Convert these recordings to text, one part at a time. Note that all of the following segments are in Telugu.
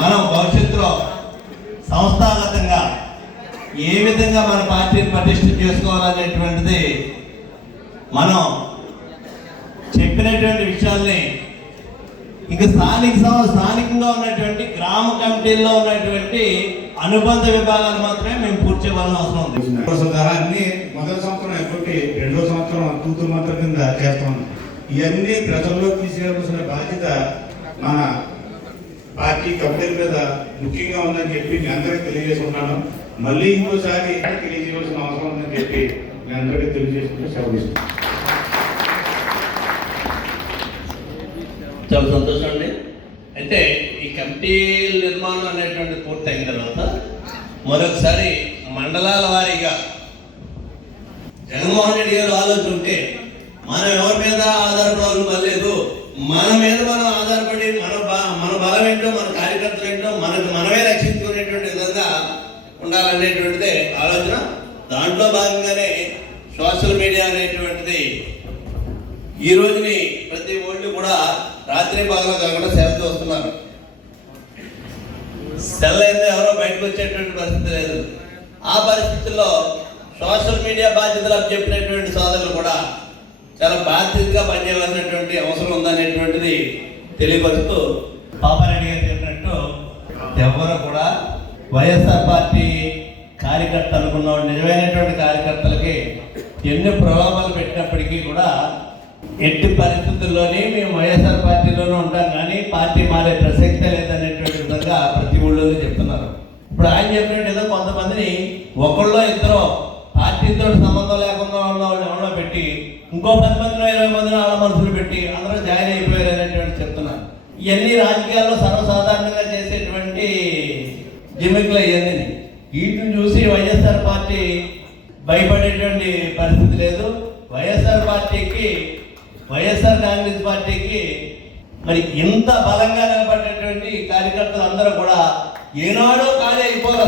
మనం భవిష్యత్తులో సంస్థాగతంగా ఏ విధంగా మన పార్టీని పటిష్టం చేసుకోవాలనేటువంటిది మనం చెప్పినటువంటి విషయాల్ని ఇంకా స్థానికంగా ఉన్నటువంటి గ్రామ కమిటీల్లో ఉన్నటువంటి అనుబంధ విభాగాలు మాత్రమే మేము పూర్తి చేయాల్సిన అవసరం ఉంది. అన్ని మొదటి సంవత్సరం ఎప్పటి రెండో సంవత్సరం తూతు మంత్రం కింద చేస్తాం. ఇవన్నీ ప్రజల్లో తీసుకెళ్లాల్సిన బాధ్యత మన పార్టీ కమిటీల మీద ముఖ్యంగా ఉందని చెప్పి మీ అందరికీ తెలియజేసుకుంటున్నాను. మళ్ళీ ఇంకోసారి తెలియజేయవలసిన అవసరం ఉందని చెప్పి మీ అందరికీ తెలియజేసుకుంటూ సెలవు తీసుకుంటాను. చాలా సంతోషం అండి. అయితే ఈ కమిటీ నిర్మాణం అనేటువంటి పూర్తయిన తర్వాత మరొకసారి మండలాల వారీగా జగన్మోహన్ రెడ్డి గారు ఆలోచన ఉంటే మనం ఎవరి మీద ఆధారపడాల్సిన పని లేదు, మన మీద మనం ఆధారపడి మన బలం ఏంటో, మన కార్యకర్తలు ఏంటో మనమే రక్షించుకునేటువంటి విధంగా ఉండాలనేటువంటిదే ఆలోచన. దాంట్లో భాగంగానే సోషల్ మీడియా అనేటువంటిది ఈ రోజుని ప్రతి ఓళ్ళు కూడా రాత్రి భాగంలో కాకుండా సెల్ చూస్తున్నారు. సెల్ అయితే ఎవరో బయటకు వచ్చేటువంటి పరిస్థితి లేదు. ఆ పరిస్థితుల్లో సోషల్ మీడియా బాధ్యతలు చెప్పినటువంటి సోదరులు కూడా చాలా బాధ్యతగా పనిచేయాల్సినటువంటి అవసరం ఉందనేటువంటిది తెలియపరుస్తూ, పాపారెడ్డి గారు చెప్పినట్టు ఎవరు కూడా వైఎస్ఆర్ పార్టీ కార్యకర్త అనుకున్న నిజమైనటువంటి కార్యకర్తలకి ఎన్ని ప్రలోభాలు పెట్టినప్పటికీ కూడా ఎట్టి పరిస్థితుల్లోనే మేము వైఎస్ఆర్ పార్టీలోనే ఉంటాం, కానీ పార్టీ మారే ప్రసక్తే లేదనేటువంటి విధంగా ప్రతి ఊళ్ళో చెప్తున్నారు. ఇప్పుడు ఆయన చెప్పినట్టు ఏదో కొంతమందిని ఒకళ్ళో ఇద్దరు పార్టీతో సంబంధం లేకుండా వాళ్ళు ఎవరో పెట్టి ఇంకో 10 మందిలో 20 మందిని వాళ్ళ మనుషులు పెట్టి అందరూ జాయిన్ అయిపోయారు అనేటువంటి చెప్తున్నారు. ఇవన్నీ రాజకీయాల్లో సర్వసాధారణంగా చేసేటువంటి జిమ్మిక్లు ఇవన్నీ. వీటిని చూసి వైఎస్ఆర్ పార్టీ భయపడేటువంటి పరిస్థితి లేదు. వైఎస్ఆర్ కాంగ్రెస్ పార్టీకి మరి ఇంత బలంగా నిలబడేటువంటి కార్యకర్తలు అందరూ కూడా ఏనాడో ఖాళీ అయిపోరు.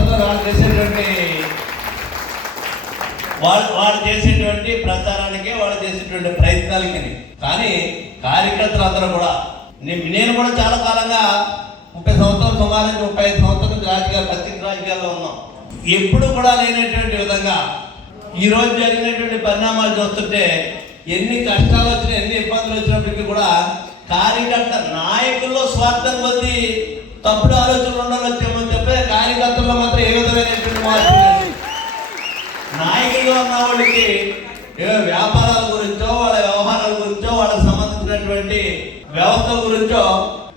వాళ్ళు చేసేటువంటి ప్రచారానికి, వాళ్ళు చేసేటువంటి ప్రయత్నాలకి. కానీ కార్యకర్తలు అందరూ కూడా, నేను కూడా చాలా కాలంగా 30 సంవత్సరాలు, సుమారు 35 సంవత్సరాల రాజకీయాల్లో ఉన్నాం. ఎప్పుడు కూడా లేనటువంటి విధంగా ఈరోజు జరిగినటువంటి పరిణామాలు చూస్తుంటే ఎన్ని కష్టాలు వచ్చినా, ఎన్ని ఇబ్బందులు వచ్చినప్పటికీ కూడా కార్యకర్త నాయకుల్లో స్వార్థం కొద్ది తప్పుడు ఆలోచనలు ఉండాలి వచ్చామని చెప్పే కార్యకర్తల్లో మాత్రం ఏ విధమైనటువంటి మార్పు లేదు. నాయకులుగా ఉన్న వాళ్ళకి వ్యాపారాల గురించో, వాళ్ళ వ్యవహారాల గురించో, వాళ్ళకి సంబంధించినటువంటి వ్యవస్థల గురించో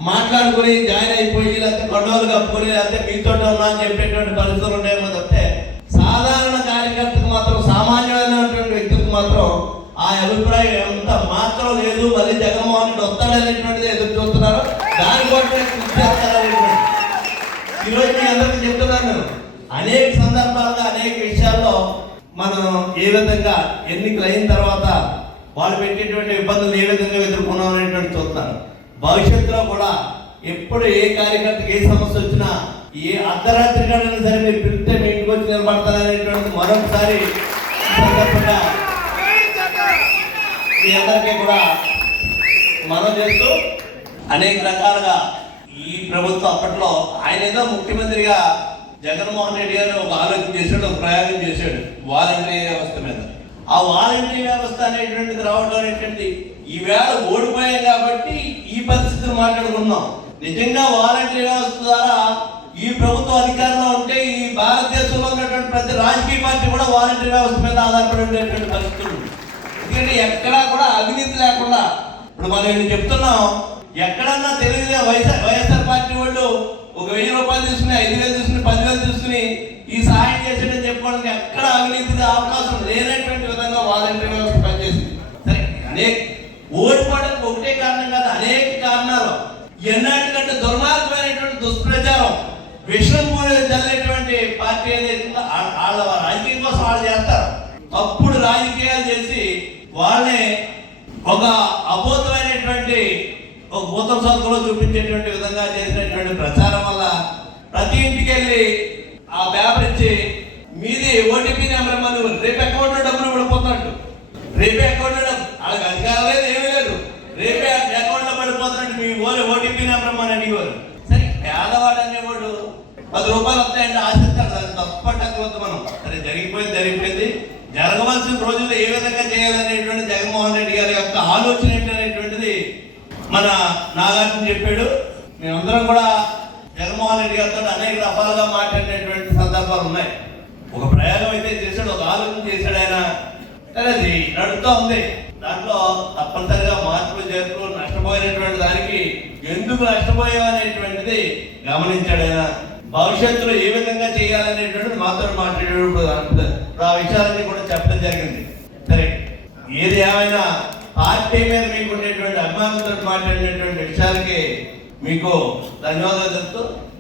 మాట్లాడుకుని జాయిన్ అయిపోయి లేకపోతే కండోలు కప్పుకొని లేకపోతే మీతో ఉన్నా అని చెప్పేటువంటి పరిస్థితులు ఉన్నాయేమో తప్పితే సాధారణ కార్యకర్తకు మాత్రం, సామాన్యమైనటువంటి వ్యక్తికి మాత్రం ఆ అభిప్రాయం ఎంత మాత్రం లేదు. మళ్ళీ జగన్మోహన్ రెడ్డి వస్తాడనేటువంటిది ఎదురు చూస్తున్నారు. దానికోసమే కృషి చేస్తారనేటువంటి ఈరోజు మీ అందరికీ చెప్తున్నాను. అనేక సందర్భాలుగా అనేక విషయాల్లో మనం ఏ విధంగా ఎన్నికలు అయిన తర్వాత వాళ్ళు పెట్టేటువంటి ఇబ్బందులు ఏ విధంగా ఎదుర్కొన్నాం అనేటువంటి చూస్తున్నారు. భవిష్యత్తులో కూడా ఎప్పుడు ఏ కార్యకర్తకి ఏ సమస్య వచ్చినా, ఏ అర్ధరాత్రి గడైనా సరే మీరు పిలిస్తే మీ ఇంటికి వచ్చి నిలబడతారనేటువంటి మరొకసారి సందర్భంగా మీ అందరికీ కూడా మనం చేస్తూ అనేక రకాలుగా ఈ ప్రభుత్వం అప్పట్లో ఆయన ఏదో ముఖ్యమంత్రిగా జగన్మోహన్ రెడ్డి గారు ఒక ఆలోచన చేశాడు, ఒక ప్రయోగం చేశాడు వాలంటరీ వ్యవస్థ మీద. ఆ వాలంటరీ వ్యవస్థ అనేటువంటిది రావడం అనేటువంటి ఈవేళ ఓడిపోయాం కాబట్టి ఈ పరిస్థితులు మాట్లాడుకున్నాం. నిజంగా వాలంటరీ వ్యవస్థ ద్వారా ఈ ప్రభుత్వం అధికారంలో ఉంటే ఈ భారతదేశంలో ఉన్నటువంటి ప్రతి రాజకీయ పార్టీ కూడా వాలంటరీ వ్యవస్థ మీద ఆధారపడేటువంటి పరిస్థితులు. ఎందుకంటే ఎక్కడా కూడా అవినీతి లేకుండా, ఇప్పుడు మనం చెప్తున్నాం, ఎక్కడన్నా తెలియదు వైఎస్ఆర్ పార్టీ వాళ్ళు ఒక 1000 రూపాయలు తీసుకుని, 5000 తీసుకుని, 10,000 తీసుకుని ఈ సహాయం చేసేటని చెప్పుకోవడానికి ఎక్కడ అవినీతికి అవకాశం లేనటువంటి విధంగా వాలంటరీ వ్యవస్థ పనిచేసింది. సరే, అనేక ఓడిపోవడానికి ఒకటే కారణం కాదు, అనేక కారణాలు. ఎన్నాటికంటే దుర్మార్గమైనటువంటి దుష్ప్రచారం, విషం చల్లేటువంటి పార్టీ అనేది వాళ్ళ రాజకీయం కోసం వాళ్ళు చేస్తారు. తప్పుడు రాజకీయాలు చేసి వాళ్ళని ఒక అబోధమైనటువంటి ఒక భూతం సంఖ్యలో చూపించేటువంటి విధంగా చేసినటువంటి ప్రచారం వల్ల ప్రతి ఇంటికి వెళ్ళి ఆ పేపర్ ఇచ్చి మీది ఓటీపీ నెంబర్ ఇవ్వమని, రేపు అకౌంట్లో డబ్బులు పడిపోతున్నట్టు, రేపే అకౌంట్లో వాళ్ళకి అధికారం లేదు, ఏమీ లేదు, రేపే అకౌంట్లో పడిపోతున్నట్టు మీ ఓటీపీ నెంబర్ ఇవ్వమని అడిగేవారు. సరే, పేదవాడు రూపాయలు వస్తాయంటే ఆశిస్తారు, దాన్ని తప్పట్టకపోతే మనం సరే జరిగిపోయింది. జరగవలసిన రోజుల్లో ఏ విధంగా చేయాలనేటువంటి జగన్మోహన్ రెడ్డి గారి యొక్క ఆలోచన ఏంటనేటువంటిది మన నాగార్జున చెప్పాడు. మేమందరం కూడా జగన్మోహన్ రెడ్డి గారితో అనేక రకాలుగా మాట్లాడినటువంటి సందర్భాలు ఉన్నాయి. ఒక ప్రయోగం అయితే చేశాడు, ఒక ఆలోచన చేశాడు ఆయన, సరే అది నడుస్తూ ఉంది. దాంట్లో తప్పనిసరిగా మార్పులు చేర్పులు నష్టపోయినటువంటి దానికి ఎందుకు నష్టపోయామనేటువంటిది గమనించాడు ఆయన. భవిష్యత్తులో ఏ విధంగా చేయాలనేటువంటిది మాతో మాట్లాడేటప్పుడు ఆ విషయాలన్నీ కూడా చెప్పడం జరిగింది. సరే ఏది ఏమైనా పార్టీ మీద మీకు ఉండేటువంటి అభిమానులతో మాట్లాడినటువంటి విషయాలకి మీకు ధన్యవాదాలు చెప్తూ